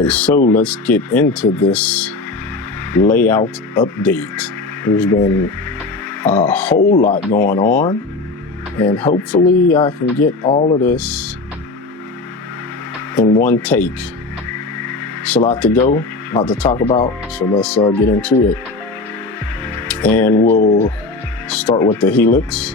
right, so let's get into this layout update. There's been a whole lot going on, and hopefully I can get all of this in one take. It's a lot to go, a lot to talk about, so let's get into it. And we'll start with the Helix.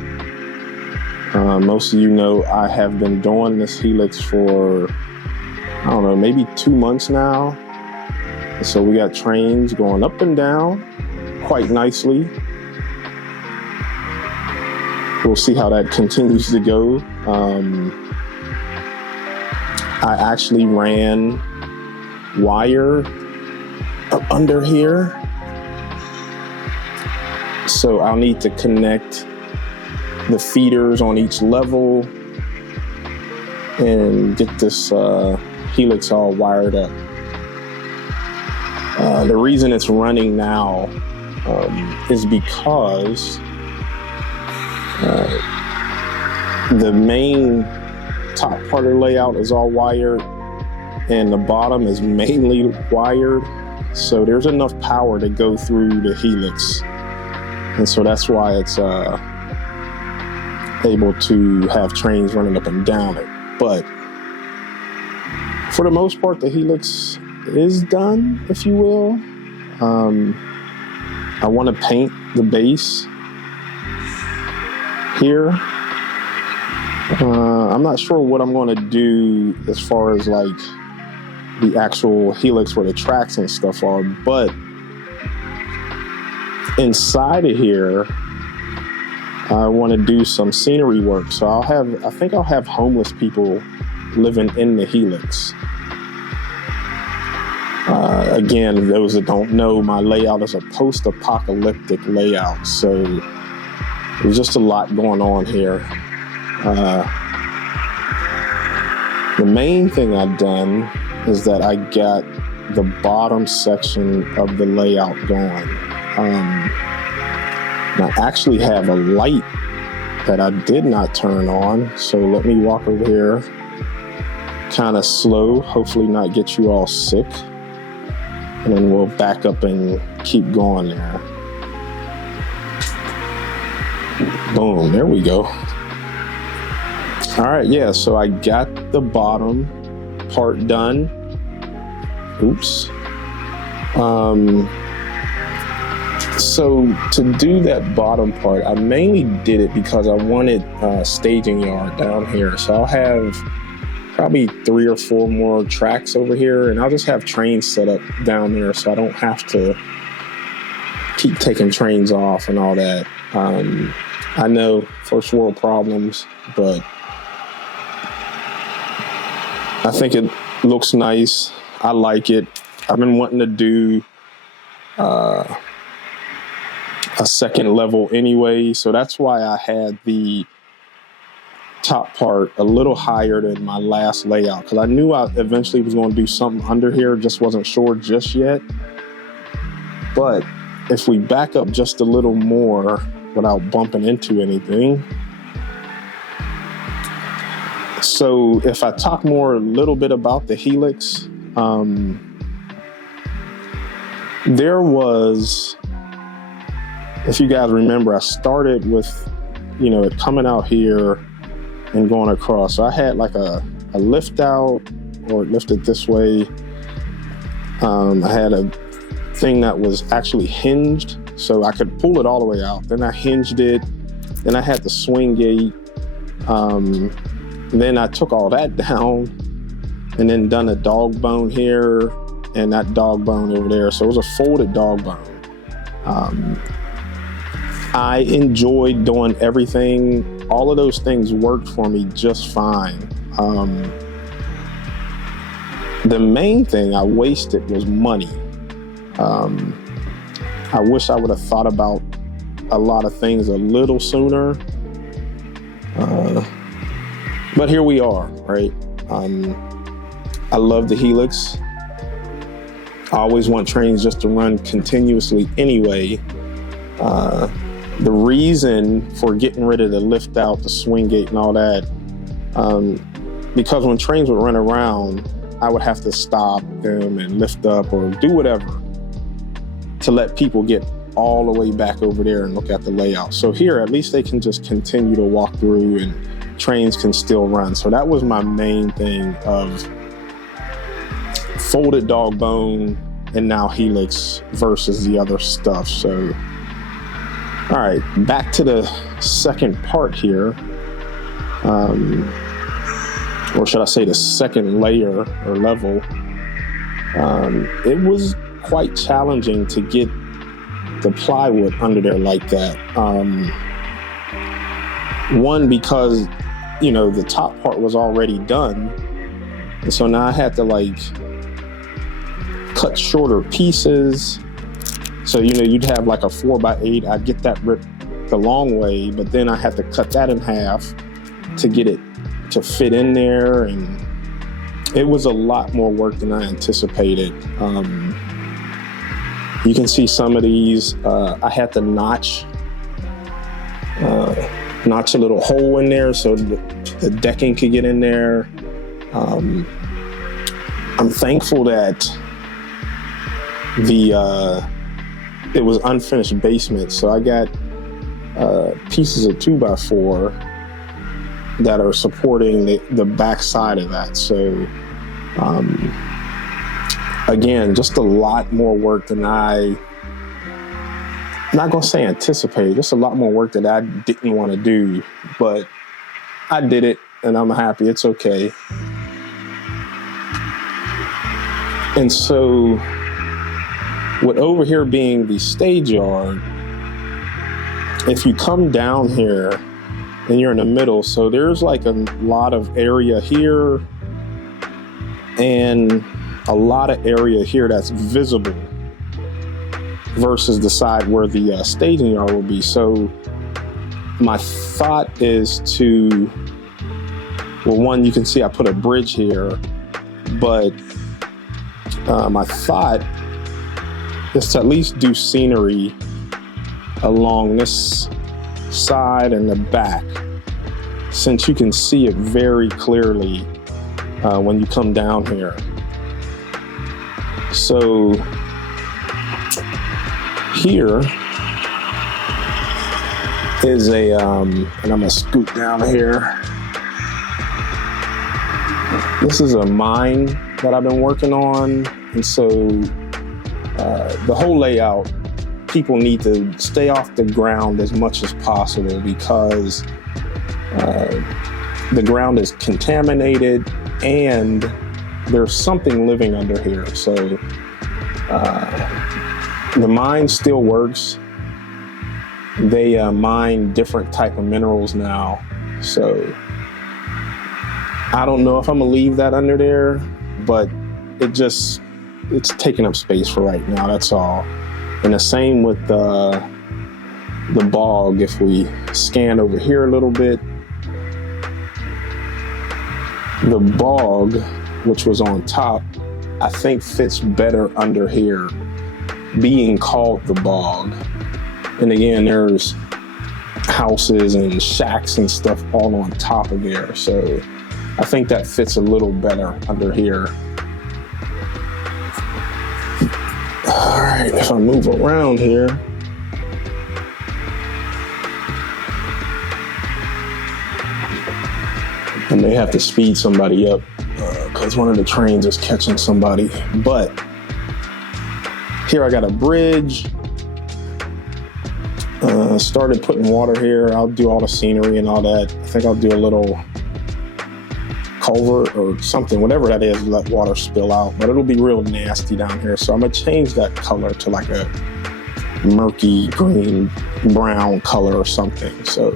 Most of you know I have been doing this Helix for, I don't know, maybe 2 months now. And so we got trains going up and down quite nicely. We'll see how that continues to go. I actually ran wire up under here. So I'll need to connect the feeders on each level and get this Helix all wired up. The reason it's running now is because the main top part of the layout is all wired and the bottom is mainly wired. So there's enough power to go through the Helix. And so that's why it's able to have trains running up and down it. But for the most part, the Helix is done, if you will. I want to paint the base here. I'm not sure what I'm going to do as far as like the actual Helix where the tracks and stuff are, but inside of here, I want to do some scenery work. So I think I'll have homeless people living in the Helix. Again, those that don't know, my layout is a post-apocalyptic layout. So there's just a lot going on here. The main thing I've done is that I got the bottom section of the layout going. And I actually have a light that I did not turn on. So let me walk over here kind of slow, hopefully not get you all sick. And then we'll back up and keep going there. Boom, there we go. All right, yeah, so I got the bottom part done. Oops. So to do that bottom part, I mainly did it because I wanted a staging yard down here. So I'll have probably 3 or 4 more tracks over here, and I'll just have trains set up down there so I don't have to keep taking trains off and all that. I know first world problems, but I think it looks nice. I like it. I've been wanting to do a second level anyway, so that's why I had the top part a little higher than my last layout, because I knew I eventually was going to do something under here, just wasn't sure just yet. But if we back up just a little more without bumping into anything, so if I talk more a little bit about the Helix, there was, if you guys remember, I started with, it coming out here and going across. So I had like a lift out, or it lifted this way. I had a thing that was actually hinged, so I could pull it all the way out. Then I hinged it. Then I had the swing gate. Then I took all that down and then done a dog bone here and that dog bone over there. So it was a folded dog bone. I enjoyed doing everything. All of those things worked for me just fine. The main thing I wasted was money. I wish I would have thought about a lot of things a little sooner. But here we are, right? I love the Helix. I always want trains just to run continuously anyway. The reason for getting rid of the lift out, the swing gate and all that, because when trains would run around, I would have to stop them and lift up or do whatever to let people get all the way back over there and look at the layout. So here, at least they can just continue to walk through and trains can still run. So that was my main thing of folded dog bone and now Helix versus the other stuff. So, all right, back to the second part here. Or should I say the second layer or level. It was quite challenging to get the plywood under there like that. One, because, you know, the top part was already done. And so now I had to like cut shorter pieces. So, you know, you'd have like a 4x8. I'd get that ripped the long way, but then I had to cut that in half to get it to fit in there. And it was a lot more work than I anticipated. You can see some of these, I had to notch a little hole in there so the decking could get in there. I'm thankful that it was unfinished basement, so I got pieces of 2x4 that are supporting the back side of that. So again, just a lot more work than I'm not gonna say anticipated, just a lot more work that I didn't want to do, but I did it and I'm happy. It's okay. And so with over here being the stage yard, if you come down here and you're in the middle, so there's like a lot of area here and a lot of area here that's visible versus the side where the staging yard will be. So my thought is to, well, one, you can see I put a bridge here, but my thought is to at least do scenery along this side and the back, since you can see it very clearly when you come down here. So here is a, and I'm gonna scoot down here. This is a mine that I've been working on. And so the whole layout, people need to stay off the ground as much as possible because the ground is contaminated and there's something living under here. So the mine still works. They mine different type of minerals now. So I don't know if I'm gonna leave that under there, but it's taking up space for right now, that's all. And the same with the bog. If we scan over here a little bit, the bog, which was on top, I think fits better under here, being called the bog. And again, there's houses and shacks and stuff all on top of there. So I think that fits a little better under here. All right, if I move around here, I may have to speed somebody up because one of the trains is catching somebody. But here I got a bridge. Started putting water here. I'll do all the scenery and all that. I think I'll do a little culvert or something, whatever that is, let water spill out, but it'll be real nasty down here. So I'm gonna change that color to like a murky green brown color or something. So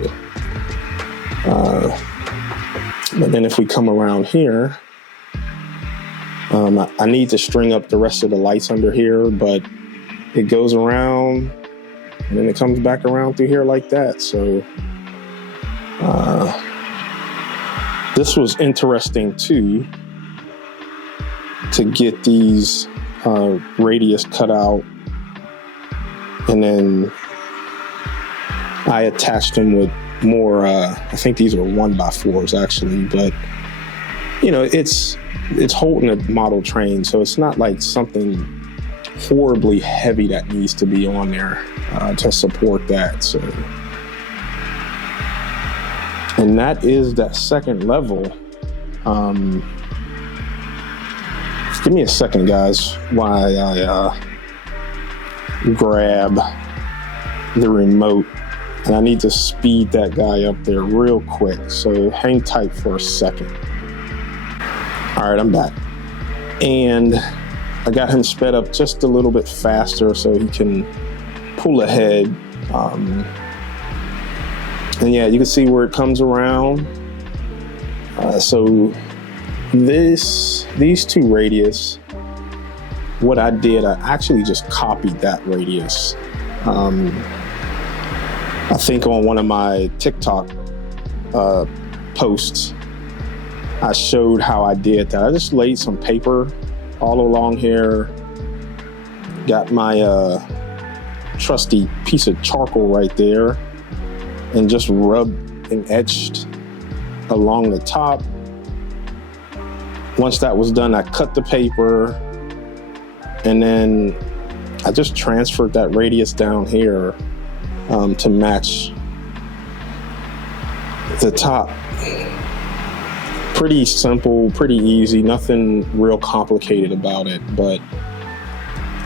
but then if we come around here, I need to string up the rest of the lights under here, but it goes around and then it comes back around through here like that. So this was interesting too, to get these radius cut out, and then I attached them with more, I think these are 1x4s actually, but it's holding a model train, so it's not like something horribly heavy that needs to be on there to support that. So, and that is that second level. Give me a second, guys, while I grab the remote, and I need to speed that guy up there real quick. So hang tight for a second. All right, I'm back. And I got him sped up just a little bit faster so he can pull ahead. And yeah, you can see where it comes around. So these two radius, what I did, I actually just copied that radius. I think on one of my TikTok posts, I showed how I did that. I just laid some paper all along here, got my trusty piece of charcoal right there, and just rubbed and etched along the top. Once that was done, I cut the paper, and then I just transferred that radius down here to match the top. Pretty simple, pretty easy, nothing real complicated about it, but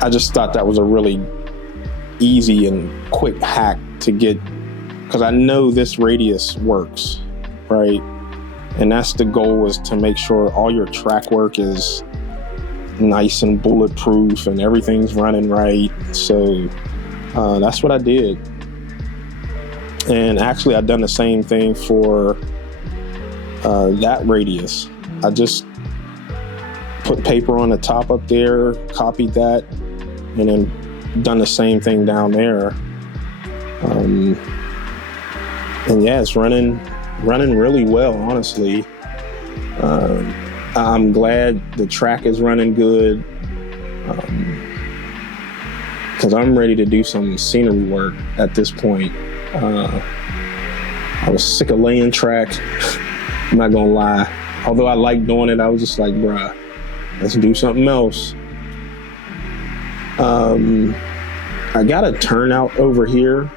I just thought that was a really easy and quick hack to get, because I know this radius works, right? And that's the goal, is to make sure all your track work is nice and bulletproof and everything's running right. So that's what I did. And actually I've done the same thing for that radius. I just put paper on the top up there, copied that, and then done the same thing down there. And yeah, it's running really well, honestly. I'm glad the track is running good, because I'm ready to do some scenery work at this point. I was sick of laying track. I'm not gonna lie. Although I like doing it, I was just like, bruh, let's do something else. I got a turnout over here,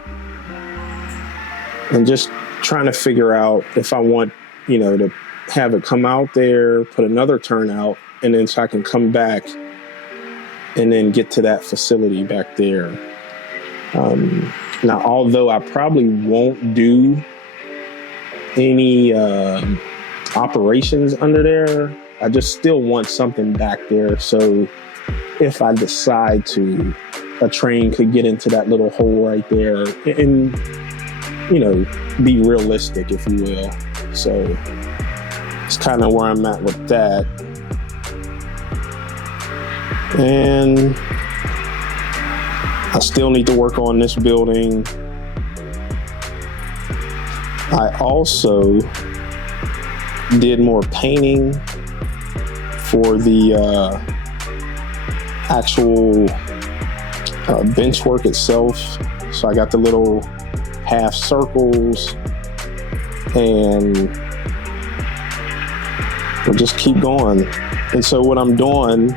and just trying to figure out if I want, to have it come out there, put another turnout, and then so I can come back and then get to that facility back there. Now, although I probably won't do any operations under there, I just still want something back there. So if I decide to, a train could get into that little hole right there and, be realistic, if you will. So it's kind of where I'm at with that. And I still need to work on this building. I also did more painting for the actual bench work itself. So I got the little half circles, and we'll just keep going. And so what I'm doing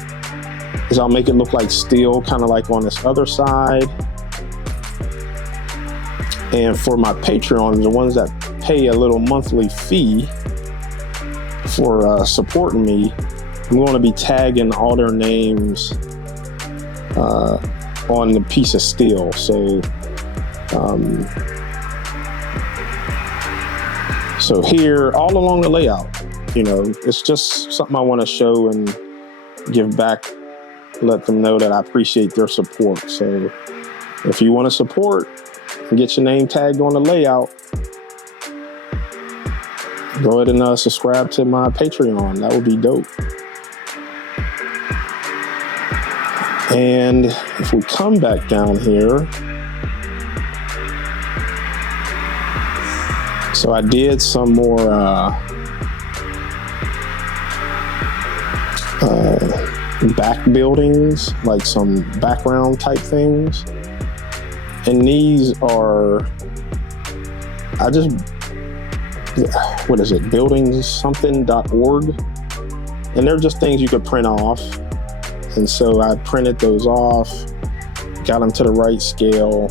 is I'll make it look like steel, kind of like on this other side. And for my Patreons, the ones that pay a little monthly fee for supporting me, I'm going to be tagging all their names on the piece of steel. So here, all along the layout, it's just something I want to show and give back, let them know that I appreciate their support. So if you want to support and get your name tagged on the layout, go ahead and subscribe to my Patreon. That would be dope. And if we come back down here, so I did some more back buildings, like some background type things. And these are, what is it, buildingssomething.org. And they're just things you could print off. And so I printed those off, got them to the right scale.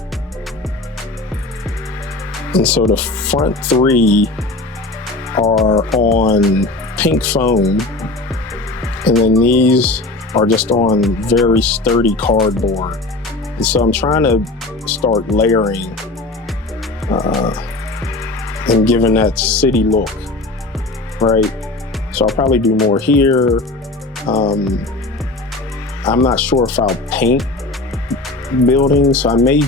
And so the front 3 are on pink foam, and then these are just on very sturdy cardboard. And so I'm trying to start layering and giving that city look, right? So I'll probably do more here. I'm not sure if I'll paint buildings, so I may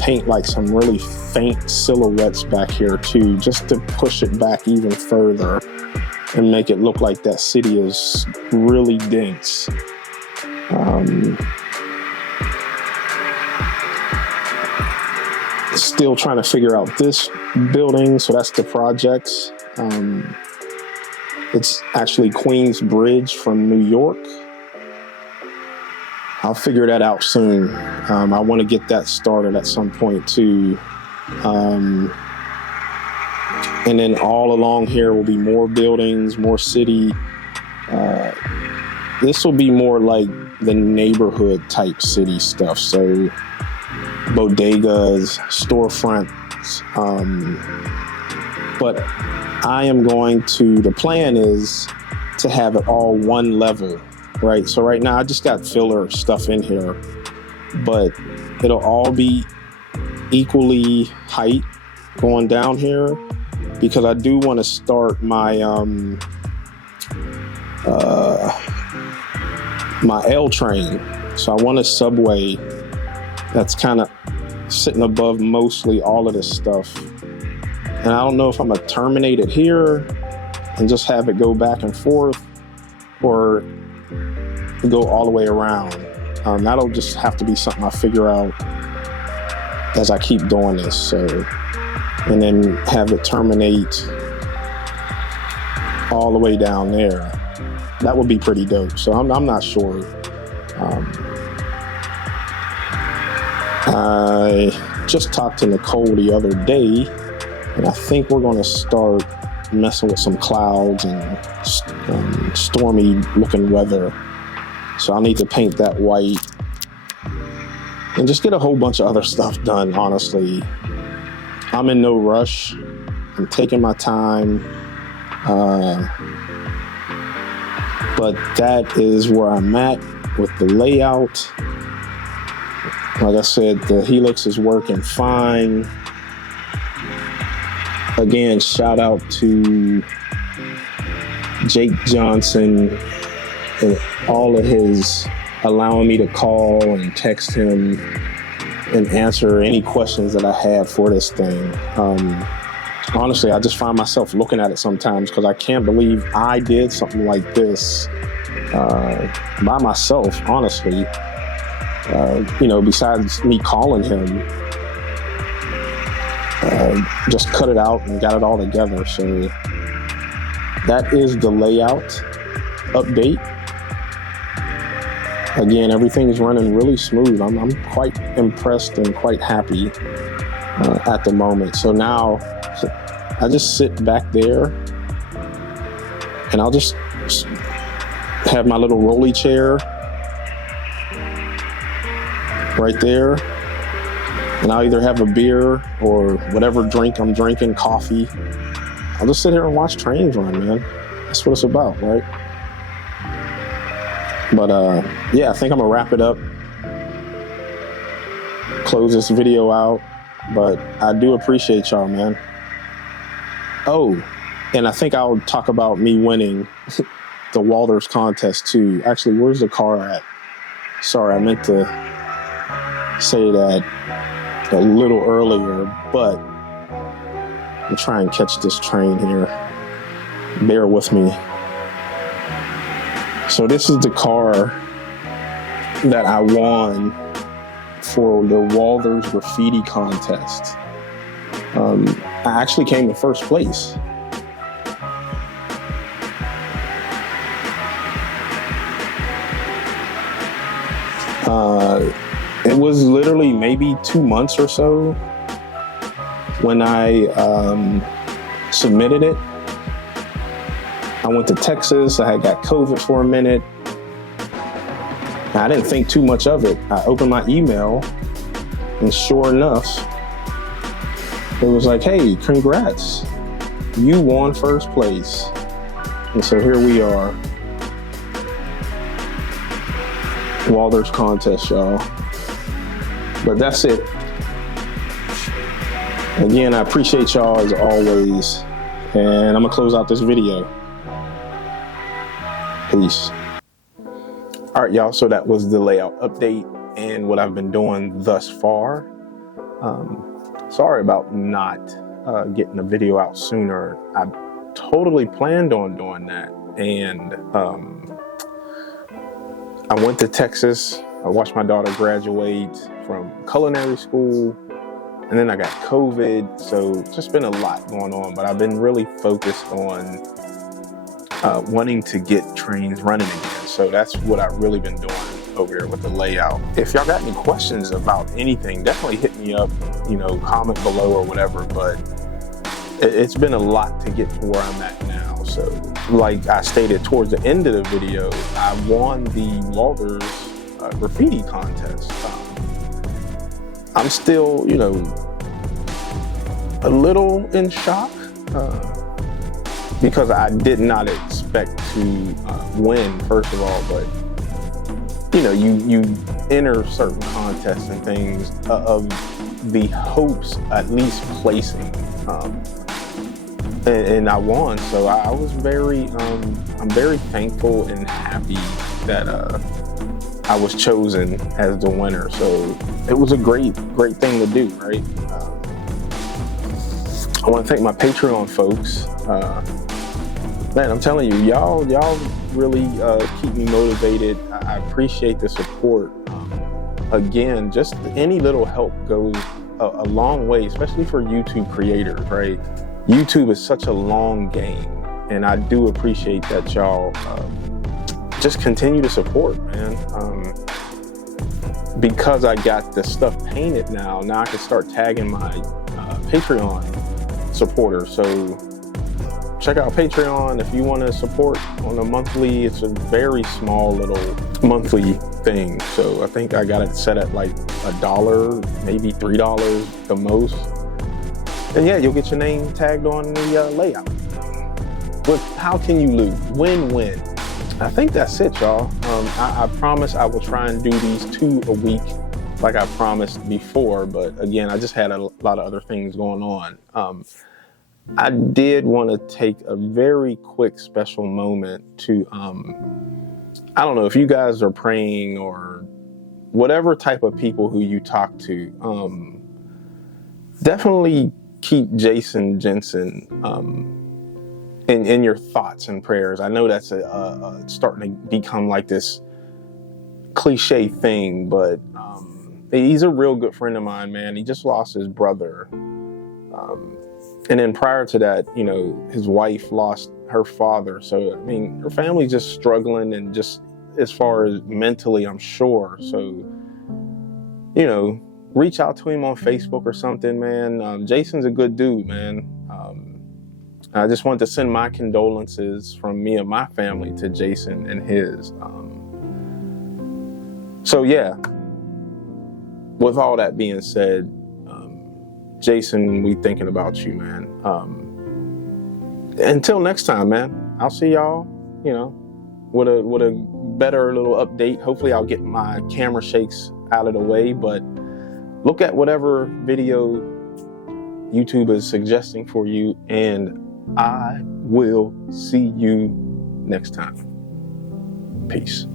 paint like some really faint silhouettes back here too, just to push it back even further and make it look like that city is really dense. Still trying to figure out this building, so that's the projects. It's actually Queens Bridge from New York. I'll figure that out soon. I want to get that started at some point too. And then all along here will be more buildings, more city. This will be more like the neighborhood type city stuff. So bodegas, storefronts. But I am going to, the plan is to have it all one level, right? So right now I just got filler stuff in here, but it'll all be equally height going down here, because I do want to start my my L train. So I want a subway that's kind of sitting above mostly all of this stuff. And I don't know if I'm gonna terminate it here and just have it go back and forth, or go all the way around. That'll just have to be something I figure out as I keep doing this. So, and then have it terminate all the way down there. That would be pretty dope. So I'm not sure. I just talked to Nicole the other day, and I think we're going to start messing with some clouds and stormy looking weather. So I'll need to paint that white and just get a whole bunch of other stuff done, honestly. I'm in no rush. I'm taking my time. But that is where I'm at with the layout. Like I said, the Helix is working fine. Again, shout out to Jake Johnson and all of his allowing me to call and text him and answer any questions that I had for this thing. Honestly, I just find myself looking at it sometimes because I can't believe I did something like this by myself, honestly. Besides me calling him, just cut it out and got it all together. So that is the layout update. Again, everything is running really smooth. I'm quite impressed and quite happy at the moment. So now I just sit back there and I'll just have my little rolly chair right there, and I'll either have a beer or whatever drink I'm drinking, coffee. I'll just sit here and watch trains run, man. That's what it's about, right? But yeah, I think I'm gonna wrap it up, close this video out. But I do appreciate y'all, man. Oh, and I think I'll talk about me winning the Walters contest too. Actually, where's the car at? Sorry, I meant to say that a little earlier, but I'm trying to catch this train here. Bear with me. So this is the car that I won for the Walters graffiti contest. I actually came in first place. It was literally maybe 2 months or so when I submitted it. I went to Texas. I had got COVID for a minute. I didn't think too much of it. I opened my email, and sure enough, it was like, hey, congrats. You won first place. And so here we are. Walther's contest, y'all. But that's it. Again, I appreciate y'all as always. And I'm going to close out this video. Peace. All right, y'all. So that was the layout update and what I've been doing thus far. Sorry about not getting a video out sooner. I totally planned on doing that. And I went to Texas. I watched my daughter graduate from culinary school. And then I got COVID. So it's just been a lot going on. But I've been really focused on wanting to get trains running again. So that's what I've really been doing over here with the layout. If y'all got any questions about anything, definitely hit me up, comment below or whatever. But it's been a lot to get to where I'm at now. So like I stated towards the end of the video, I won the Walther's graffiti contest. I'm still, a little in shock because I did not expect to win, first of all, but you enter certain contests and things of the hopes at least placing, and I won. So I was I'm very thankful and happy that I was chosen as the winner. So it was a great thing to do, right? I want to thank my Patreon folks. Man, I'm telling you, y'all really keep me motivated. I appreciate the support. Again, just any little help goes a long way, especially for YouTube creators, right? YouTube is such a long game, and I do appreciate that y'all just continue to support, man. Because I got the stuff painted now I can start tagging my Patreon supporters. So check out Patreon if you want to support on a monthly. It's a very small little monthly thing. So I think I got it set at like $1, maybe $3 the most. And yeah, you'll get your name tagged on the layout. But how can you lose? Win-win. I think that's it, y'all. I promise I will try and do these 2 a week like I promised before. But again, I just had a lot of other things going on. I did want to take a very quick special moment to, I don't know if you guys are praying or whatever type of people who you talk to, definitely keep Jason Jensen in your thoughts and prayers. I know that's starting to become like this cliche thing, but he's a real good friend of mine, man. He just lost his brother. And then prior to that, his wife lost her father. So, I mean, her family's just struggling, and just as far as mentally, I'm sure. So, reach out to him on Facebook or something, man. Jason's a good dude, man. I just wanted to send my condolences from me and my family to Jason and his. So yeah, with all that being said, Jason, we thinking about you, man. Until next time, man, I'll see y'all, with a better little update. Hopefully I'll get my camera shakes out of the way, but look at whatever video YouTube is suggesting for you, and I will see you next time. Peace.